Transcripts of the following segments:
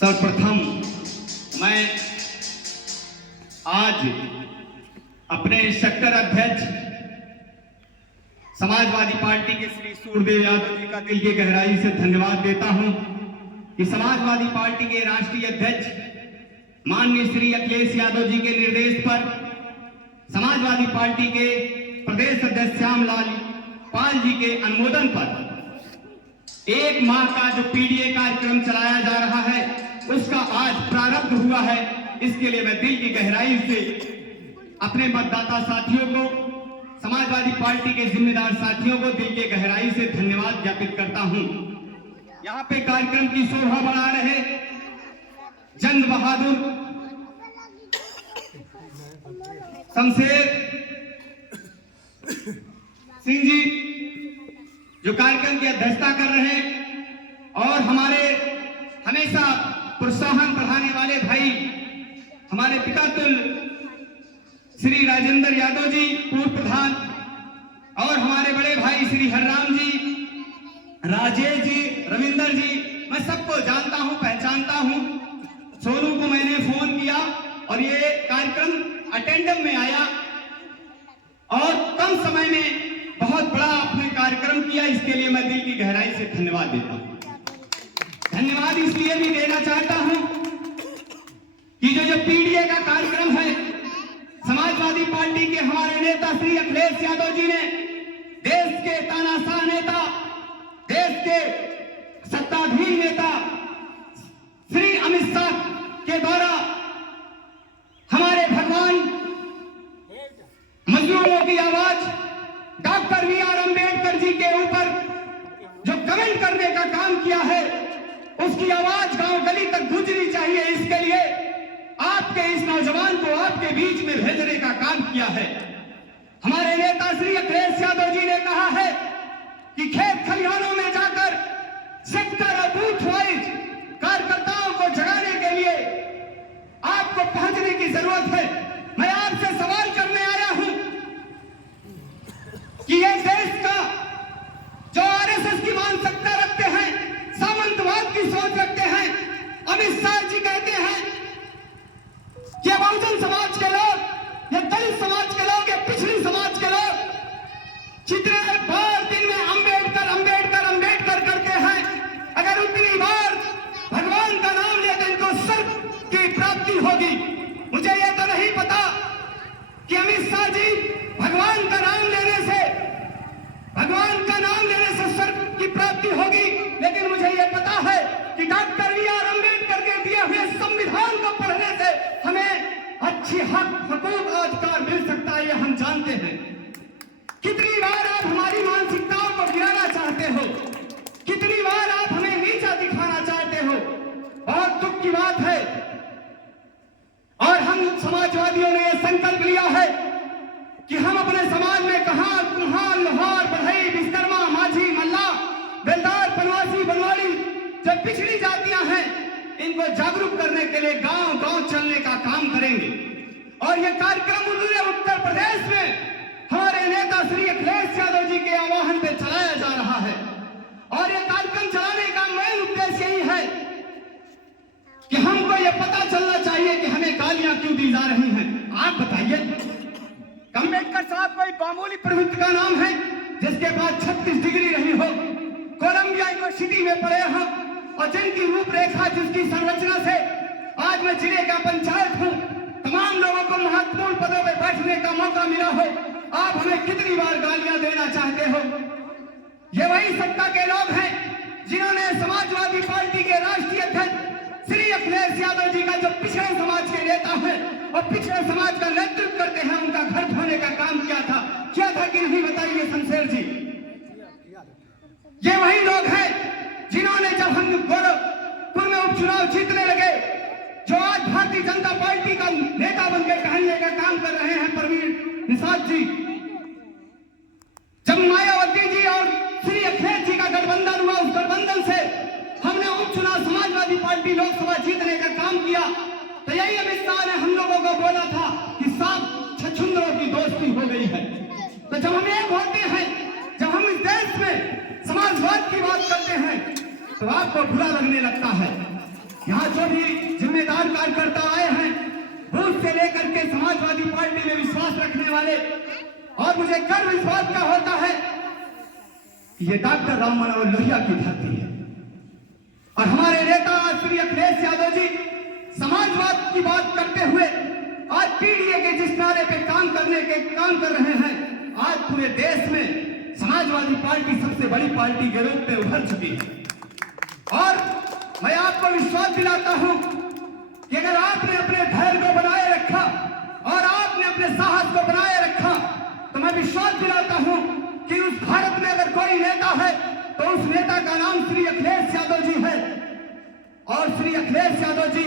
सर्वप्रथम मैं आज अपने सेक्टर अध्यक्ष समाजवादी पार्टी के श्री सूर्यदेव यादव जी का दिल की गहराई से धन्यवाद देता हूं कि समाजवादी पार्टी के राष्ट्रीय अध्यक्ष माननीय श्री अखिलेश यादव जी के निर्देश पर समाजवादी पार्टी के प्रदेश अध्यक्ष श्यामलाल पाल जी के अनुमोदन पर 1 माह का जो पीडीए कार्यक्रम चलाया जा रहा है उसका आज प्रारंभ हुआ है। इसके लिए मैं दिल की गहराई से अपने मतदाता साथियों को, समाजवादी पार्टी के जिम्मेदार साथियों को दिल की गहराई से धन्यवाद ज्ञापित करता हूं। यहाँ पे कार्यक्रम की शोभा बढ़ा रहे जंग बहादुर शमशेर सिंह जी जो कार्यक्रम की अध्यक्षता कर रहे हैं, और हमारे हमेशा प्रोत्साहन बढ़ाने वाले भाई हमारे पितातुल श्री राजेंद्र यादव जी पूर्व प्रधान, और हमारे बड़े भाई श्री हरराम जी, राजेश जी, रविंदर जी, मैं सबको जानता हूं, पहचानता हूं। सोनू को मैंने फोन किया और ये कार्यक्रम अटेंडम में आया और कम समय में बहुत बड़ा आपने कार्यक्रम किया। इसके लिए मैं दिल की गहराई से धन्यवाद देता हूं। धन्यवाद इसलिए भी देना चाहता हूं कि जो पीडीए का कार्यक्रम है, समाजवादी पार्टी के हमारे नेता श्री अखिलेश यादव जी ने, देश के तानाशाह नेता, देश के सत्ताधीन नेता श्री अमित शाह के द्वारा हमारे भगवान मजलूमों की आवाज डॉक्टर बी.आर. अम्बेडकर जी के ऊपर जो कमेंट करने का काम किया है, उसकी आवाज गांव गली तक गूंजनी चाहिए। इसके लिए आपके इस नौजवान को आपके बीच में भेजने का काम किया है। हमारे नेता श्री अखिलेश यादव जी ने कहा है कि खेत खलिहानों में जाकर सेक्टर और बूथ वाइज कार्यकर्ताओं को जगाने के लिए आपको पहुंचने की जरूरत है। मैं आपसे सवाल करने आया हूं कि ये देश का जो आरएसएस की मानसिकता रखते हैं, सामंतवाद की सोच रखते हैं, अमित शाह जी कहते हैं कि बहुजन समाज के लोग, ये दलित समाज के लोग, ये पिछड़ी समाज के लोग जितने बार दिन में अंबेडकर अंबेडकर अंबेडकर करते हैं, अगर उतनी बार भगवान का नाम ले तो इनको स्वर्ग की प्राप्ति होगी। मुझे यह तो नहीं पता कि अमित शाह जी भगवान का नाम लेने से स्वर्ग की प्राप्ति होगी, लेकिन मुझे यह पता है कि डॉक्टर बी.आर. अम्बेडकर के दिए हुए संविधान को पढ़ने से हमें अच्छी हकूक अधिकार मिल सकता है, यह हम जानते हैं। कितनी बार आप हमारी मानसिकताओं को गिराना चाहते हो, कितनी बार आप हमें नीचा दिखाना चाहते हो, बहुत दुख की बात है। और हम समाजवादियों ने यह संकल्प लिया है कि हम अपने समाज में कहां, कुम्हार, लोहार, बढ़ई, विश्वकर्मा, माझी, मल्ला, बेलदार, बनवासी, बनवाड़ी जो पिछड़ी जातियां हैं, इनको जागरूक करने के लिए गांव गांव चलने का काम करेंगे। और यह कार्यक्रम उत्तर प्रदेश में हमारे नेता श्री अखिलेश यादव जी के आह्वान पे चलाया जा रहा है। और यह कार्यक्रम चलाने का मेन उद्देश्य यही है कि हमको यह पता चलना चाहिए कि हमें गालियां क्यों दी जा रही हैं। आप बताइए, अम्बेडकर साहब कोई मामूली प्रवृत्ति का नाम है जिसके पास 36 डिग्री रही हो, कोलंबिया यूनिवर्सिटी में पढ़े हो, और जिनकी रूपरेखा, जिसकी संरचना से आज मैं जिले का पंचायत हूं, तमाम लोगों को महत्वपूर्ण पदों पर बैठने का मौका मिला हो, आप हमें कितनी बार गालियां देना चाहते हो। ये वही सत्ता के लोग हैं जिन्होंने समाजवादी पार्टी के राष्ट्रीय अध्यक्ष श्री अखिलेश यादव जी का, जो पिछड़े समाज के नेता हैं और पिछड़े समाज का नेतृत्व करते हैं, उनका घर धोने का काम किया था कि नहीं, बताइए शमशेर जी। ये वही लोग हैं जिन्होंने, जब हम गोरखपुर में उपचुनाव जीतने लगे, जो आज भारतीय जनता पार्टी का नेता बनकर कहने का काम कर रहे हैं परवीन निषाद जी, जब मायावती जी और श्री अखिलेश जी का गठबंधन हुआ, उस गठबंधन से हमने उपचुनाव समाजवादी पार्टी लोकसभा जीतने का काम किया, तो यही अमित शाह ने हम लोगों को बोला था कि सात छछुंदरों की दोस्ती हो गई है। तो जब हम एक होते हैं, जब हम इस देश में समाजवाद की बात करते हैं, तो आपको बुरा लगने लगता है। यहाँ जो भी जिम्मेदार कार्यकर्ता आए हैं, बूथ से लेकर के समाजवादी पार्टी में विश्वास रखने वाले, और मुझे गर्व इस बात का होता है कि ये डॉक्टर राम मनोहर लोहिया की धरती है। और हमारे नेता श्री अखिलेश यादव जी समाजवाद की बात करते हुए आज पीडीए के जिस नारे पे काम कर रहे हैं, आज पूरे देश में समाजवादी पार्टी सबसे बड़ी पार्टी के रूप में उभर चुकी है। और मैं आपको विश्वास दिलाता हूं कि अगर आपने अपने धैर्य को बनाए रखा और आपने अपने साहस को बनाए रखा, तो मैं विश्वास दिलाता हूं कि उस भारत में अगर कोई नेता है तो उस नेता का नाम श्री अखिलेश यादव जी है। और श्री अखिलेश यादव जी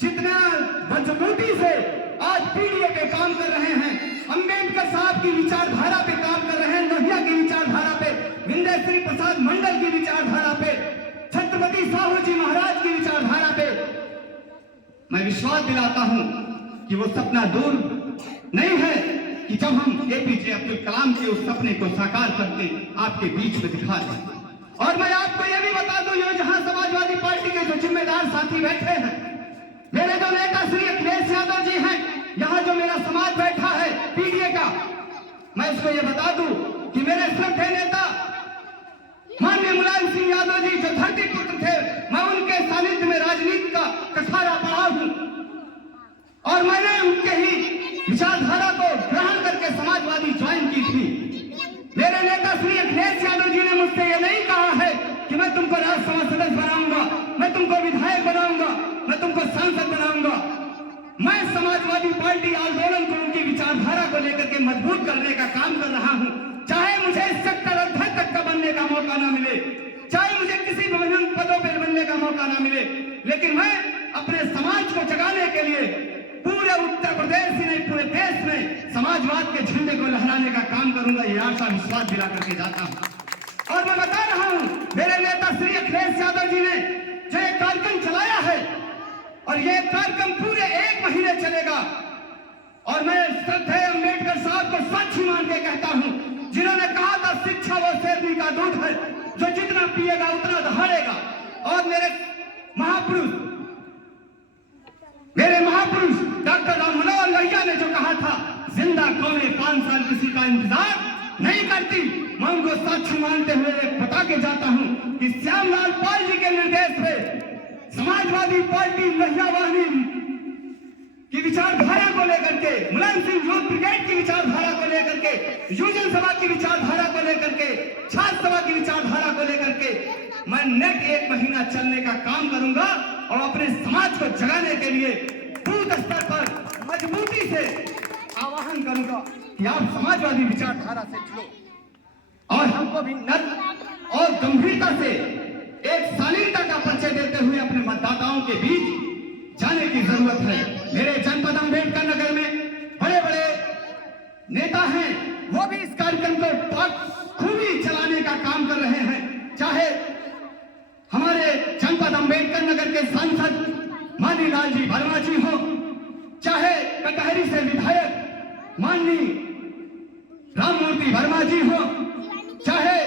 जितना मजबूती से आज पीडीए पे काम कर रहे हैं, अंबेडकर साहब की विचारधारा पे काम कर रहे हैं, लोहिया की विचारधारा पे, विंध्यश्री प्रसाद मंडल की विचारधारा पे, छत्रपति साहू जी महाराज की विचारधारा पे, मैं विश्वास दिलाता हूं कि वो सपना दूर नहीं है कि जब हम एपीजे अब्दुल कलाम के उस सपने को साकार करके आपके बीच में दिखा दें। और मैं आपको यह भी बता दूं, ये जहां समाजवादी पार्टी के जो जिम्मेदार साथी बैठे हैं, मेरे जो नेता श्री अखिलेश यादव जी हैं, यहाँ जो मेरा समाज बैठा है पीडीए का, मैं इसको ये बता दूं कि मेरे श्रद्धेय नेता माननीय मुलायम सिंह यादव जी जो धरती पुत्र थे, मैं उनके सानिध्य में राजनीति का कठारा पढ़ा हूं और मैंने उनके ही विचारधारा को ग्रहण करके समाजवादी ज्वाइन की थी। मेरे नेता श्री अखिलेश यादव जी ने मुझसे ये नहीं कहा है कि मैं तुमको राज्यसभा सदस्य बनाऊंगा, मैं तुमको विधायक बनाऊंगा, मैं तुमको सांसद बनाऊंगा। मैं समाजवादी पार्टी आंदोलन को उनकी विचारधारा को लेकर के मजबूत करने का काम कर रहा हूं। चाहे मुझे इस सेक्टर अध्यक्ष तक का बनने का मौका ना मिले, चाहे मुझे किसी विभिन्न पदों पर बनने का मौका ना मिले, लेकिन मैं अपने समाज को जगाने के लिए पूरे उत्तर प्रदेश ही नहीं पूरे देश में समाजवाद के झंडे को लहराने का काम करूंगा, ये आशा विश्वास दिला करके जाता हूं। और मैं बता रहा हूं, मेरे नेता श्री अखिलेश यादव जी ने जो एक कार्यक्रम चलाया है और ये कार्यक्रम पूरे 1 महीने चलेगा, और मैं श्रद्धेय अंबेडकर साहब को सच मान के कहता हूं, जिन्होंने कहा था शिक्षा वो शेरनी का दूध है, जो जितना पिएगा उतना दहाड़ेगा। और मेरे महापुरुष डॉक्टर राम मनोहर लोहिया ने जो कहा था, जिंदा कौमें 5 साल किसी का इंतजार नहीं करती, मैं उनको साक्षी मानते हुए बता के जाता हूं कि श्यामलाल पाल जी के निर्देश पे समाजवादी पार्टी लोहिया वाहिनी की विचारधारा को लेकर के, मुलायम सिंह यूथ ब्रिगेड की विचारधारा को लेकर के, युवजन सभा की विचारधारा को लेकर के, छात्र सभा की विचारधारा को लेकर के मैं नेट 1 महीना चलने का काम करूंगा और अपने समाज को जगाने के लिए बूथ स्तर पर मजबूती से आह्वान करूंगा कि आप समाजवादी विचारधारा से जुड़ो और हमको भी नर्म और गंभीरता से एक शालीनता का परिचय देते हुए अपने मतदाताओं के बीच जाने की जरूरत है। मेरे जनपद अंबेडकर नगर में बड़े बड़े नेता हैं, वो भी इस कार्यक्रम को खूबी चलाने का काम कर रहे हैं। चाहे हमारे जनपद अंबेडकर नगर के सांसद माननीय लालजी वर्मा जी हो, चाहे कटहरी से विधायक माननीय राममूर्ति वर्मा जी हो, चाहे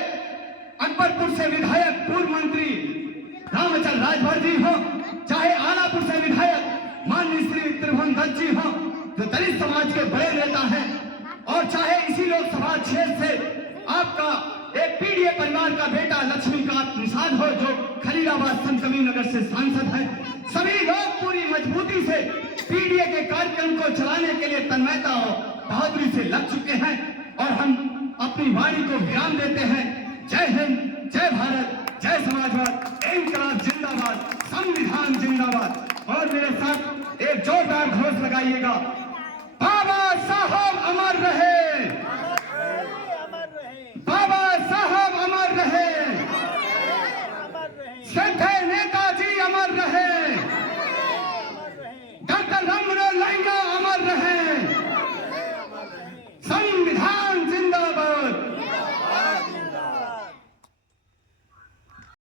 अकबरपुर से विधायक पूर्व मंत्री रामचंद्र राजभर जी हो, चाहे आलापुर से विधायक माननीय श्री त्रिभुवन दत्त जी हो, जो दलित समाज के बड़े नेता हैं, और चाहे इसी लोकसभा क्षेत्र से आपका एक पीडीए परिवार का बेटा लक्ष्मीकांत निषाद हो, जो खलीलाबाद संत कबीरनगर से सांसद है, सभी लोग पूरी मजबूती से पीडीए के कार्यक्रम को चलाने के लिए तन्मयता और बहादुरी से लग चुके हैं। और हम अपनी वाणी को विराम देते हैं। जय हिंद, जय भारत, जय समाजवाद, इंकलाब जिंदाबाद, संविधान जिंदाबाद। और मेरे साथ एक जोरदार घोष लगाइएगा।